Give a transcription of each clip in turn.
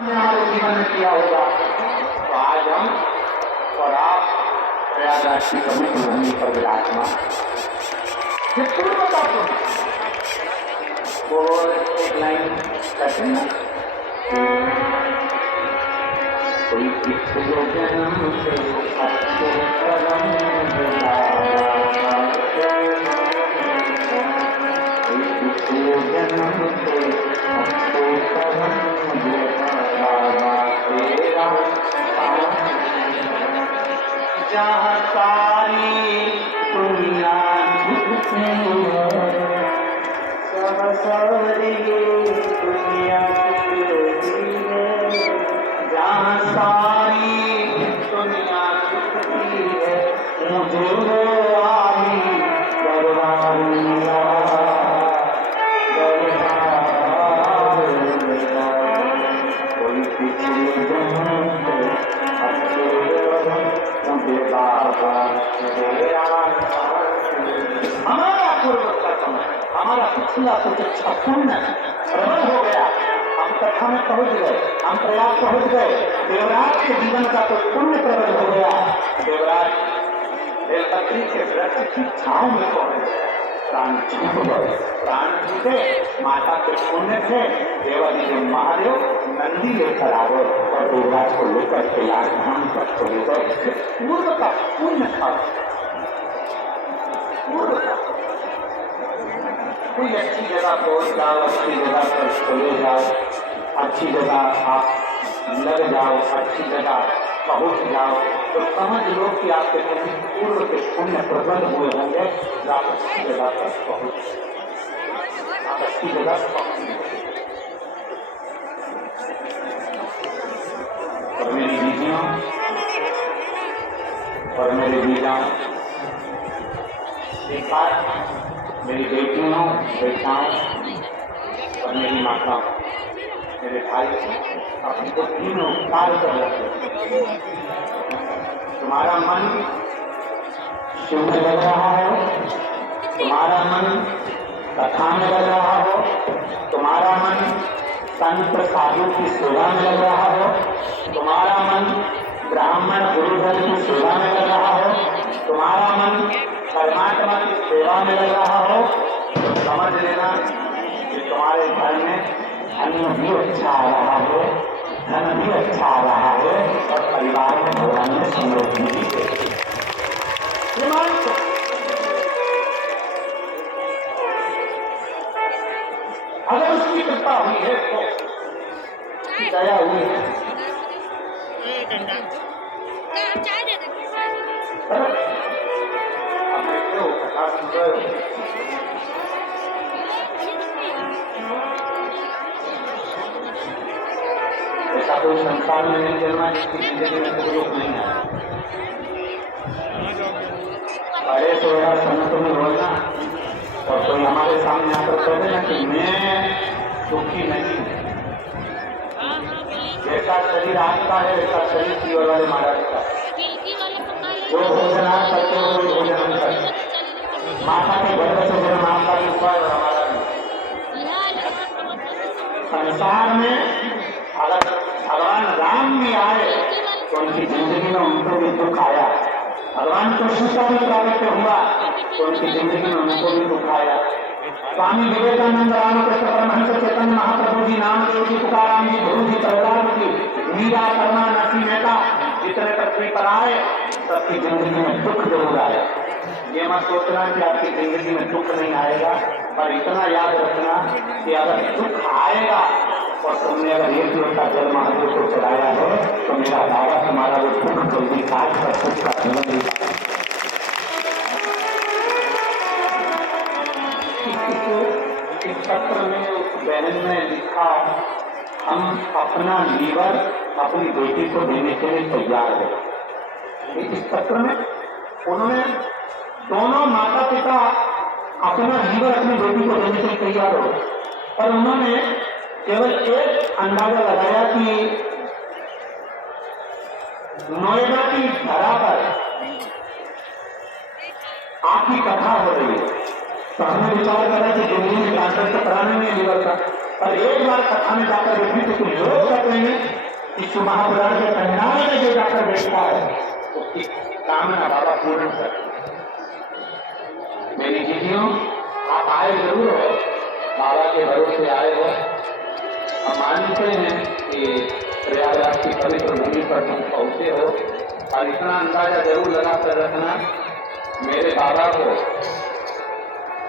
हमारे जीवन में किया होगा। तो आज हम और आप प्रयागराज की पवित्र भूमि पर विराजमान ये पूर्व का वो एक लाइन कहते हैं कोई पिछले जन्म से अच्छे कर्म पिछले जन्म से अच्छे कर्म जहाँ सारी दुनिया झुकती है सब सारी दुनिया झुकती है जहाँ सारी दुनिया झुकती है मुझे वो आली दरबार कोई पिछले जन्म से हमारा पूर्व का समय हमारा पिछला कुछ अच्छा पुण्य प्रबल हो गया। हम कथा में पहुंच गए, हम प्रयाग पहुंच गए। देवराज के जीवन का तो पुण्य प्रबल हो गया। देवराज बेलपत्री के वृक्ष की छांव में पहुंच गया। प्राण छूट गए, प्राण छूटे माता के पुण्य थे। देवादिदेव महादेव नंदी लेकर आ गए और देवराज को लेकर के राजधानी पर चले गए। पूर्व का पुण्य था। कोई अच्छी जगह पहुंच जाओ, अच्छी जगह पर चले जाओ, अच्छी जगह आप लग जाओ, अच्छी जगह पहुंच जाओ तो समझ लो कि आपके पूर्व के पुण्य प्रबल हुए होंगे। आप अच्छी जगह पर पहुंच, आप अच्छी जगह पहुंच। और मेरी बीजियों और मेरे बीजाओं, एक बात मेरी बेटियों बेटाओं और मेरी माताओं, मेरे भाई अपनी को तीनों पार कर रखे। तुम्हारा मन शिव में लग रहा हो, तुम्हारा मन कथा में लग रहा हो, तुम्हारा मन संत साधु की सेवा में लग रहा हो, तुम्हारा मन ब्राह्मण गुरुजन की सेवा में लग रहा हो, तुम्हारा मन परमात्मा की सेवा में लग रहा हो तो समझ लेना कि तुम्हारे घर में अन्न भी अच्छा आ रहा है, धन भी अच्छा आ रहा है और परिवार में भगवान में समृद्धि भी है। अगर उसकी कृपा हुई है तो दया हुई है। ऐसा कोई संसार में नहीं जन्मा जिसकी जिंदगी में कोई दुख नहीं आया। अरे तो यार संत में बोलना और कोई हमारे सामने आकर कह देना कि मैं दुखी नहीं हूँ। जैसा शरीर आपका है वैसा शरीर जीवन वाले महाराज का जो भोजना करते हो वही भोजन हम करते। माता के गर्भ से जन्म आपका भी हुआ और हमारा भी। संसार में अगर भगवान राम भी आए तो उनकी जिंदगी में उनको भी दुख आया। भगवान कृष्ण का भी प्रागट्य हुआ तो उनकी जिंदगी में उनको भी दुख आया। स्वामी विवेकानंद रामकृष्ण परमहंस चैतन्य महाप्रभु जी, नामदेव जी, तुकाराम जी, गुरु जी, प्रहलाद जी, मीरा, करुणा, नरसिंह मेहता जितने पृथ्वी पर आए सबकी जिंदगी में दुख जरूर आया। ये मत सोचना कि आपकी जिंदगी में दुख नहीं आएगा, पर इतना याद रखना कि अगर दुख आएगा और तुमने अगर एक लोटा जल महादेव को चढ़ाया है तो मेरा दावा तुम्हारा वो दुख जल्दी काट कर सुख का जीवन नहीं। इस पत्र में उस बहन ने लिखा, हम अपना लीवर अपनी बेटी को देने के लिए तैयार है। इस पत्र में उन्होंने दोनों माता पिता अपना लीवर अपनी बेटी को देने के लिए तैयार हो, और उन्होंने केवल एक अंदाजा लगाया कि नोएडा की धरा पर आपकी कथा हो रही है। तो हमने विचार करा कि दिल्ली में ट्रांसफर तो कराने में लीवर का, पर एक बार कथा में जाकर देखी तो कुछ लोग कर रहे हैं इस महापुराण के कल्याण में जो जाकर बैठता है उसकी कामना बाबा पूर्ण करते हैं। मेरी दीदियों, आप आए जरूर हो, बाबा के भरोसे आए हो। हम मानते हैं कि प्रयागराज की पवित्र भूमि पर तुम पहुंचे हो, और इतना अंदाजा जरूर लगा कर रखना, मेरे बाबा को,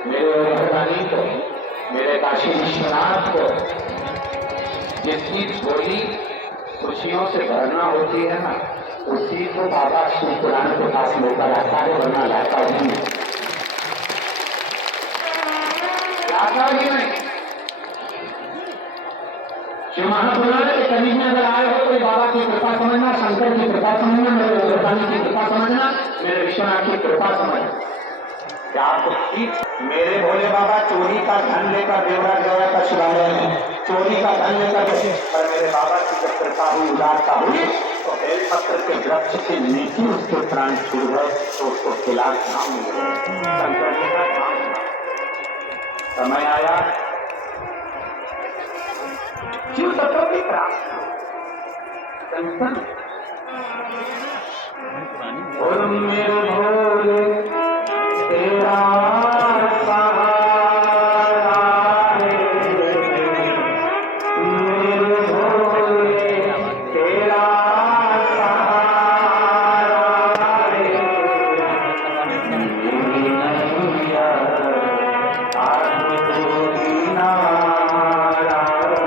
मेरे भगवानी को, मेरे काशी विश्वनाथ को जिसकी झोली खुशियों से भरना होती है ना, उसी को बाबा शिव पुराण के पास लेकर आता है, वरना लाता ही नहीं, लाता ही नहीं। शिव महापुराण के करीब में अगर आए हो तो बाबा की कृपा समझना, शंकर की कृपा समझना, मेरे भगवानी की कृपा समझना, मेरे विश्वनाथ की कृपा समझना। क्या आपको ठीक? मेरे भोले बाबा चोरी का धन लेकर देवराज गया था शिवालय में, चोरी का धन लेकर, पर मेरे बाबा की जब कृपा हुई, उदारता हुई, तो बेलपत्र के वृक्ष के नीचे उसके प्राण छूट गए, तो उसको खिलाफ नाम मिल गया, शंकर जी का नाम। समय आया शिव तत्व की प्राप्त, और मेरे भोले तेरा सहारा है, मेरे भोले तेरा सहारा है, मेरी नैया आज तो किनारा है,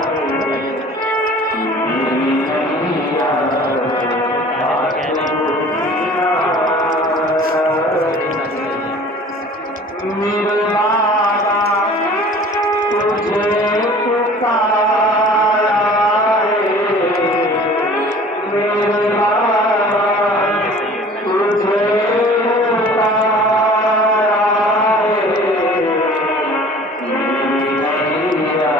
मेरी नैया आज तो मेरे बाबा तुझे पुकारा है, मेरे बाबा तुझे पुकारा है, मेरी नैया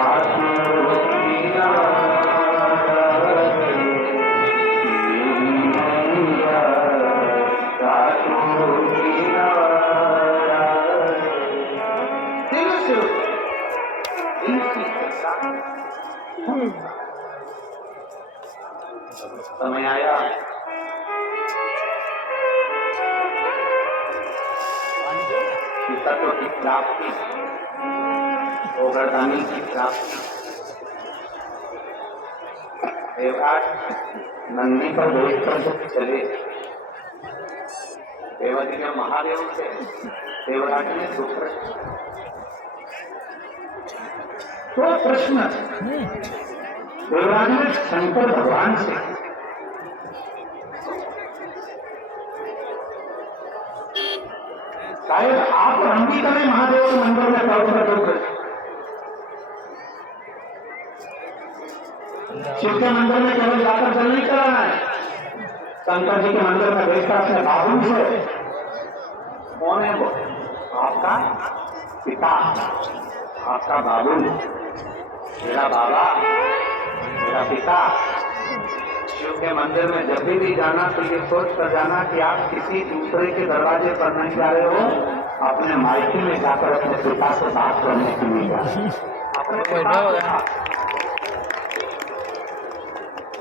आज तो किनारा है, मेरी नैया आज तो समय आया तत्व की प्राप्ति, गोवर्धनी की प्राप्ति। देवराज नंदी पर बैठकर जब चले, देवती ने महादेव से देवराज ने तो प्रश्न देवराज ने शंकर भगवान से, शायद आप हम भी करें महादेव के मंदिर में पवित्र, शिव के मंदिर में केवल जाकर जल नहीं कराना है, शंकर जी के मंदिर में बैठकर अपने बाबू से, कौन है वो? आपका पिता, आपका बाबू, मेरा बाबा, मेरा पिता। शिव के मंदिर में जब भी जाना तो ये सोच कर जाना कि आप किसी दूसरे के दरवाजे पर नहीं जा रहे हो, अपने मायके में जाकर अपने पिता से बात करने के लिए जा रहे हो।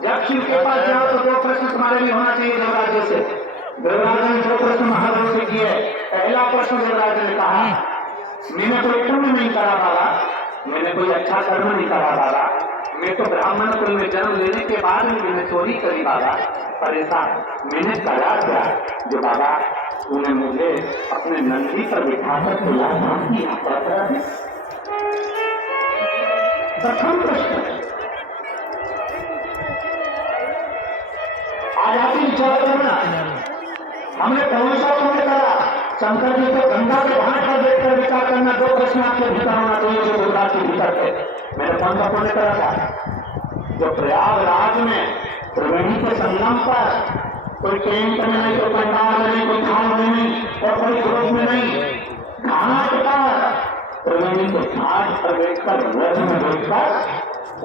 जब शिव के पास जाओ तो दो प्रश्न तुम्हारे लिए होना चाहिए देवराज से। देवराज ने दो प्रश्न महादेव से किए। पहला प्रश्न देवराज ने कहा, मैंने कोई पुण्य नहीं करा बाबा, मैंने कोई अच्छा कर्म नहीं करा बाबा, मैं तो ब्राह्मण कुल में जन्म लेने के बाद भी मैंने चोरी करी बाबा, पर ऐसा मैंने करा क्या जो बाबा तूने मुझे अपने नंदी पर बिठाकर खिलाना किया? प्रथम प्रश्न। आज आप ही विचार करना, हमने कौन सा पुण्य करा? शंकर जी को गंगा के घाट पर बैठकर विचार करना। दो प्रश्न आपके भीतर होना चाहिए जो दुर्गा के भीतर थे। मैंने कौन सा पुण्य करा था? जो प्रयागराज में त्रिवेणी के संगम पर कोई टेंट में नहीं, कोई पंडाल में नहीं, कोई थाल में नहीं और कोई ग्रुप में नहीं, घाट पर त्रिवेणी के घाट पर बैठकर व्रत में बैठकर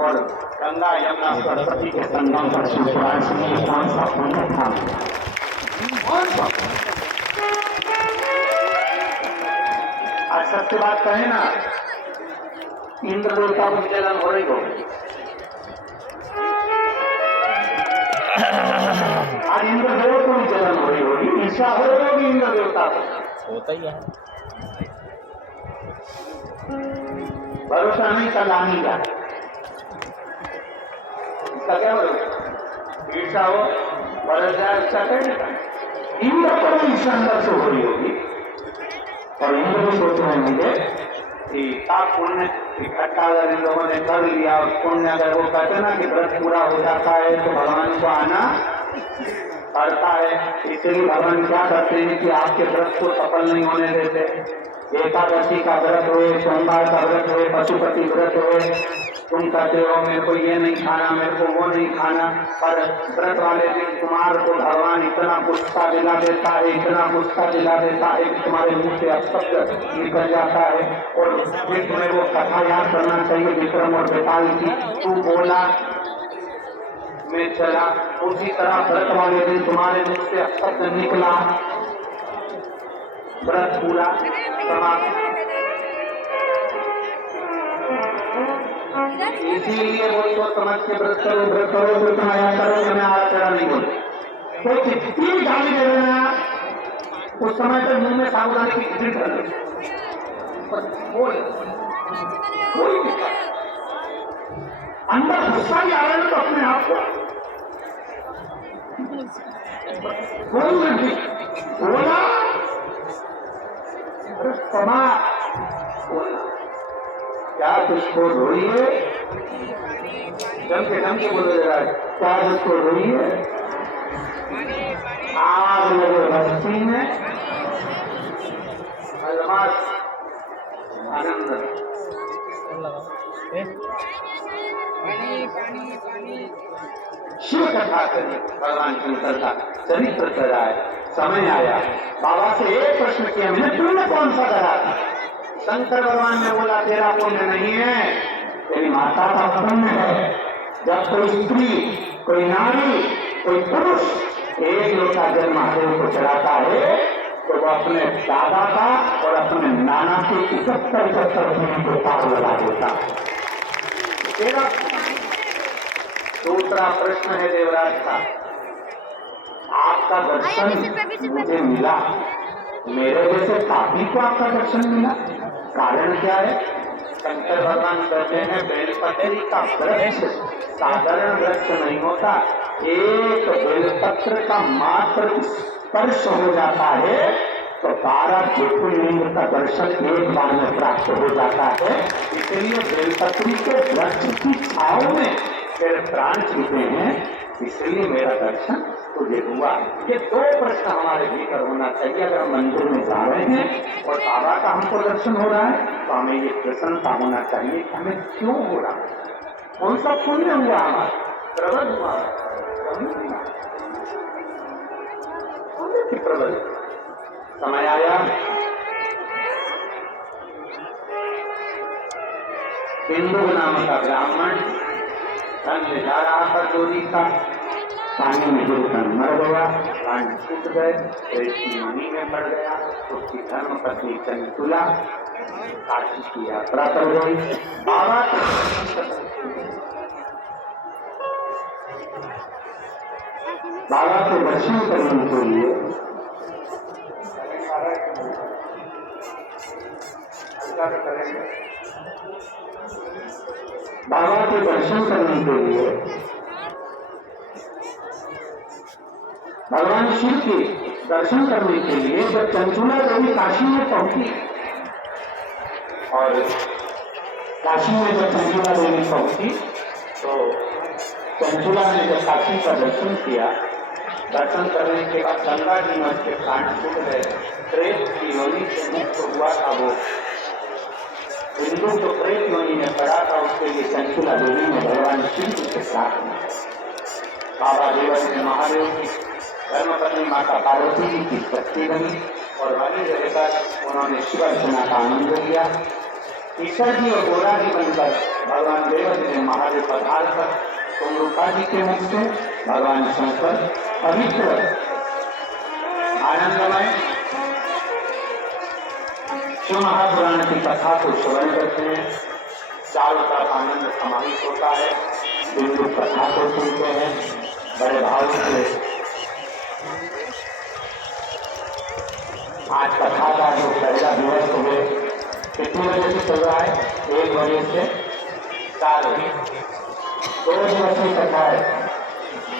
और गंगा यमुना सरस्वती के संगम पर शिवपुराण सुनिए। कौन सा पुण्य था? कौन सा? आज सत्य बात कहे ना, इंद्र देवता को जलन हो रही हो, आज इंद्रदेव को भी जलन हो रही होगी, ईर्ष्या हो रही होगी इंद्र देवता को। होता ही है। भरोसा नहीं का लानी का, इसका क्या भरोसा? ईर्षा हो बरस जाए, इसका कहने इंद्र को भी ईर्षा अंदर से हो रही होगी। और इंद्र भी सोच रहे होंगे कि का पुण्य इकट्ठा अगर इन लोगों ने कर लिया, पुण्य अगर वो कहते ना कि व्रत पूरा हो जाता है तो भगवान को आना पड़ता है। इसलिए भगवान क्या करते हैं कि आपके व्रत को सफल नहीं होने देते। एकादशी का व्रत हुए, सोमवार का व्रत हुए, पशुपति व्रत हुए, तुम कहते हो मेरे को ये नहीं खाना, मेरे को वो नहीं खाना, पर व्रत वाले दिन तुम्हारे को भगवान इतना गुस्सा दिला देता है, इतना गुस्सा दिला देता है कि तुम्हारे मुंह से अपशब्द निकल जाता है। और फिर तुम्हें वो कथा याद करना चाहिए विक्रम और बेताल की, तू बोला मैं चला, उसी तरह व्रत वाले दिन तुम्हारे मुंह से अपशब्द निकला, व्रत पूरा समाप्त। इसीलिए वो सोच समझ के व्रत करो, व्रत करो, व्रत आया करो, मैं आया चढ़ा नहीं बोल। कोई कितनी गाली दे देना, उस समय पर मुंह में साबुदाने की खिचड़ी कर दो, बोल कोई दिक्कत। अंदर गुस्सा ही आ रहा है तो अपने आप को बोल नहीं बोला, क्षमा बोला। क्या तुझको रोइए, जम के बोलो जरा, क्या तुझको रोइए, आग लगे बस्ती में, आनंद। शिव कथा करिए, भगवान शंकर का चरित्र कराए। समय आया, बाबा से एक प्रश्न किया मैंने, तुमने कौन सा करा था? शंकर भगवान ने बोला तेरा पुण्य नहीं है, तेरी माता का पुण्य है। जब कोई स्त्री, कोई नारी, कोई पुरुष एक लोटा जल महादेव को चढ़ाता है तो वो अपने दादा का और अपने नाना के 71 पुण्य को पार लगा देता। तेरा दूसरा प्रश्न है देवराज का, आपका दर्शन मुझे मिला, मेरे जैसे पापी को आपका दर्शन मिला, कारण क्या है? शंकर भगवान कहते हैं बेलपत्री का वृक्ष साधारण वृक्ष नहीं होता, एक बेलपत्र का मात्र स्पर्श हो जाता है तो 12 ज्योतिर्लिंग का दर्शन एक बार में प्राप्त हो जाता है। इसलिए बेलपत्री के वृक्ष की छाव में मेरे प्राण छूटे हैं, इसलिए मेरा दर्शन तुझे हुआ। ये दो प्रश्न हमारे भीतर होना चाहिए। अगर हम मंदिर में जा रहे हैं और बाबा का हमको दर्शन हो रहा है तो हमें ये प्रसन्नता होना चाहिए कि हमें क्यों हो रहा है, कौन सा पुण्य हुआ, हमारा प्रबल हुआ, प्रबल। समय आया, हिंदू नाम का ब्राह्मण धन ले जा रहा था चोरी का, पानी में गिरकर मर गया, प्राण छूट गए, रेती पानी में पड़ गया। उसकी धर्म पत्नी चंचुला काशी की यात्रा कर गई। बाबा के दर्शन करने के लिए बाबा के दर्शन करने के लिए भगवान शिव के दर्शन करने के लिए जब चंचुला देवी काशी में पहुंची, और काशी में जब चंचुला देवी पहुंची तो चंचुला ने जब काशी का दर्शन किया, दर्शन करने के बाद गंगा जी में उसके प्राण छूट गए, प्रेत की योनि से मुक्त हुआ था। वो हिंदू जो प्रेत योनि में पड़ा था उसके लिए चंचुला देवी ने भगवान शिव से प्रार्थना, बाबा देवन ने महादेव की धर्मपत्नी माता पार्वती जी की शक्ति बनी और वहीं रहकर उन्होंने शिव अर्चना का आनंद लिया। ईश्वर जी और गोरा जी बनकर भगवान देव जी ने महादेव पधार कर सोमरूपा जी के मुख से भगवान शंकर पवित्र आनंदमय शिव महापुराण की कथा को श्रवण करते हैं। चारों तरफ आनंद समाहित होता है, बिंदु कथा को सुनते हैं, बड़े भाव से आज कथा का जो पहला दिवस सुबह कितने बजे से चल रहा है? 1 बजे से 4 बजे। 2 दिवसीय कथा है।